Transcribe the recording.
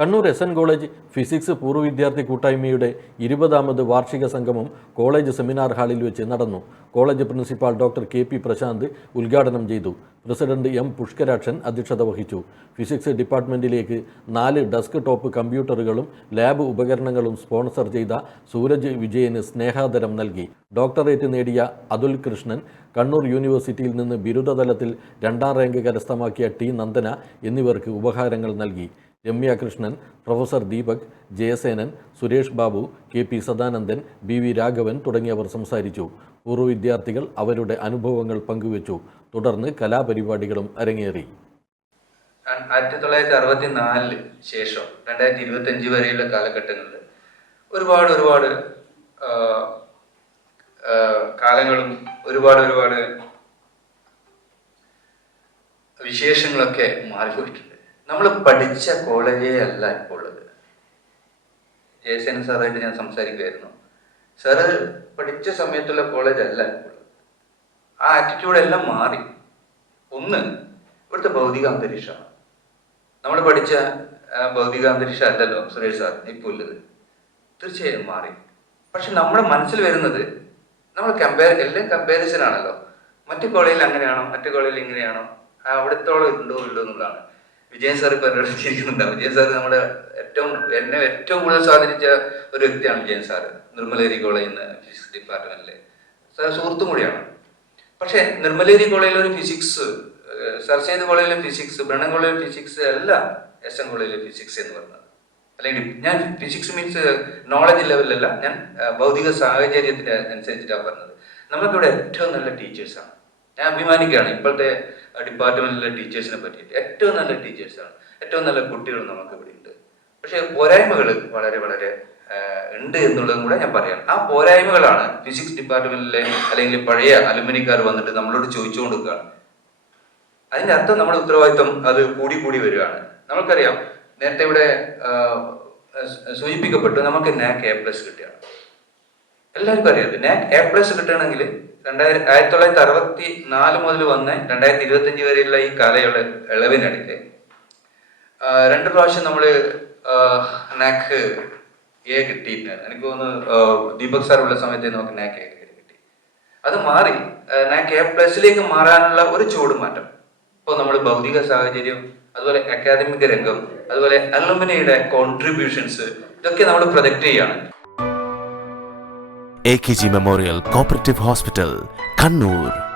Kannur എസ്.എൻ. College physics പൂർവ്വ വിദ്യാർത്ഥി കൂട്ടായ്മയുടെ 20ാമത് വാർഷിക സംഗമം കോളേജ് സെമിനാർ ഹാളിൽ വെച്ച് നടന്നു. College principal doctor K P. Prashanth ഉദ്ഘാടനം ചെയ്തു. President M. പുഷ്കരാക്ഷൻ അധ്യക്ഷത വഹിച്ചു. ഫിസിക്സ് ഡിപ്പാർട്ട്മെന്റിലേക്ക് 4 ഡെസ്ക് ടോപ്പ് കമ്പ്യൂട്ടറുകളും ലാബ് ഉപകരണങ്ങളും സ്പോൺസർ ചെയ്ത സൂരജ് വിജയന് സ്നേഹാദരം നൽകി. ഡോക്ടറേറ്റ് നേടിയ അതുൽ കൃഷ്ണൻ, കണ്ണൂർ യൂണിവേഴ്സിറ്റിയിൽ നിന്ന് ബിരുദതലത്തിൽ 2ാം റാങ്ക് കരസ്ഥമാക്കിയ ടി. നന്ദന എന്നിവർക്ക് ഉപഹാരങ്ങൾ നൽകി. Ramya Krishnan, professor Deepak, Jayasenan, Suresh Babu, K P. Sadanandan, B V. Raghavan തുടങ്ങിയവർ സംസാരിച്ചു. പൂർവ്വ വിദ്യാർത്ഥികൾ അവരുടെ അനുഭവങ്ങൾ പങ്കുവച്ചു. തുടർന്ന് കലാപരിപാടികളും അരങ്ങേറി. 1964 ശേഷം 2025 വരെയുള്ള കാലഘട്ടങ്ങളിൽ ഒരുപാട് കാലങ്ങളും ഒരുപാട് വിശേഷങ്ങളൊക്കെ മാറിപ്പോയിട്ടുണ്ട്. നമ്മൾ പഠിച്ച കോളേജേ അല്ല ഇപ്പോൾ ഉള്ളത്. ജയസേന സാറായിട്ട് ഞാൻ സംസാരിക്കുമായിരുന്നു. സാറ് പഠിച്ച സമയത്തുള്ള കോളേജ് അല്ല ഇപ്പോൾ ഉള്ളത്. ആ ആറ്റിറ്റ്യൂഡെല്ലാം മാറി. ഒന്ന്, ഇവിടുത്തെ ഭൗതിക അന്തരീക്ഷമാണ്. നമ്മൾ പഠിച്ച ഭൗതിക അന്തരീക്ഷം അല്ലല്ലോ സുരേഷ് സാർ ഇപ്പോൾ ഉള്ളത്. തീർച്ചയായും മാറി. പക്ഷെ നമ്മുടെ മനസ്സിൽ വരുന്നത് നമ്മൾ എല്ലാം കമ്പാരിസൺ ആണല്ലോ. മറ്റു കോളേജിൽ അങ്ങനെയാണോ, മറ്റു കോളേജിൽ ഇങ്ങനെയാണോ, അവിടത്തോളം ഉണ്ടോ എന്നുള്ളതാണ്. വിജയൻ സാർ ഇപ്പൊ എന്നോട് ചിരിക്കുന്നുണ്ടാവും. വിജയൻ സാർ നമ്മുടെ എന്നെ ഏറ്റവും കൂടുതൽ സ്വാധീനിച്ച ഒരു വ്യക്തിയാണ് വിജയൻ സാർ. നിർമ്മലേരി കോളേജിൽ നിന്ന് ഫിസിക്സ് ഡിപ്പാർട്ട്മെന്റിലെ സാർ സുഹൃത്തും കൂടിയാണ്. പക്ഷെ നിർമ്മലേരി കോളേജിലെ ഒരു ഫിസിക്സ്, സർ സെയ്ദ് കോളേജിലെ ഫിസിക്സ്, ബ്രണ്ണൻ കോളേജിലെ ഫിസിക്സ് അല്ല എസ്.എൻ. കോളേജിലെ ഫിസിക്സ് എന്ന് പറയുന്നത്. അല്ലെങ്കിൽ ഞാൻ ഫിസിക്സ് മീൻസ് നോളജ് ലെവലിലല്ല, ഞാൻ ഭൗതിക സാഹചര്യത്തിന് അനുസരിച്ചിട്ടാണ് പറഞ്ഞത്. നമുക്കിവിടെ ഏറ്റവും നല്ല ടീച്ചേഴ്സാണ്. ഞാൻ അഭിമാനിക്കുകയാണ് ഇപ്പോഴത്തെ ഡിപ്പാർട്ട്മെന്റിലെ ടീച്ചേഴ്സിനെ പറ്റിയിട്ട്. ഏറ്റവും നല്ല ടീച്ചേഴ്സാണ്, ഏറ്റവും നല്ല കുട്ടികൾ നമുക്ക് ഇവിടെ ഉണ്ട്. പക്ഷെ പോരായ്മകൾ വളരെ ഉണ്ട് എന്നുള്ളതും കൂടെ ഞാൻ പറയാം. ആ പോരായ്മകളാണ് ഫിസിക്സ് ഡിപ്പാർട്ട്മെന്റിലെ അല്ലെങ്കിൽ പഴയ അലുമിനിക്കാർ വന്നിട്ട് നമ്മളോട് ചോദിച്ചു കൊടുക്കുകയാണ്. അതിന്റെ അർത്ഥം നമ്മുടെ ഉത്തരവാദിത്വം അത് കൂടി വരികയാണ്. നമുക്കറിയാം, നേരത്തെ ഇവിടെ സൂചിപ്പിക്കപ്പെട്ടു, നമുക്ക് NAAC A+ കിട്ടുകയാണ്. എല്ലാവർക്കും അറിയാം, NAAC A+ കിട്ടണമെങ്കിൽ 1964 മുതൽ വന്ന് 2025 വരെയുള്ള ഈ കാലയളവിനിടയിൽ 2 പ്രാവശ്യം നമ്മൾ NAAC A കിട്ടിയിട്ടുണ്ട്. എനിക്ക് തോന്നുന്നു ദീപക് സാർ ഉള്ള സമയത്ത് നമുക്ക് NAAC A കിട്ടി. അത് മാറി NAAC A+ മാറാനുള്ള ഒരു ചുവടുമാറ്റം. ഇപ്പോൾ നമ്മൾ ഭൗതിക സാഹചര്യം, അതുപോലെ അക്കാദമിക രംഗം, അതുപോലെ അലുമിനിയുടെ കോൺട്രിബ്യൂഷൻസ്, ഇതൊക്കെ നമ്മൾ പ്രൊജക്ട് ചെയ്യാണ്. AKG Memorial Cooperative Hospital, Kannur.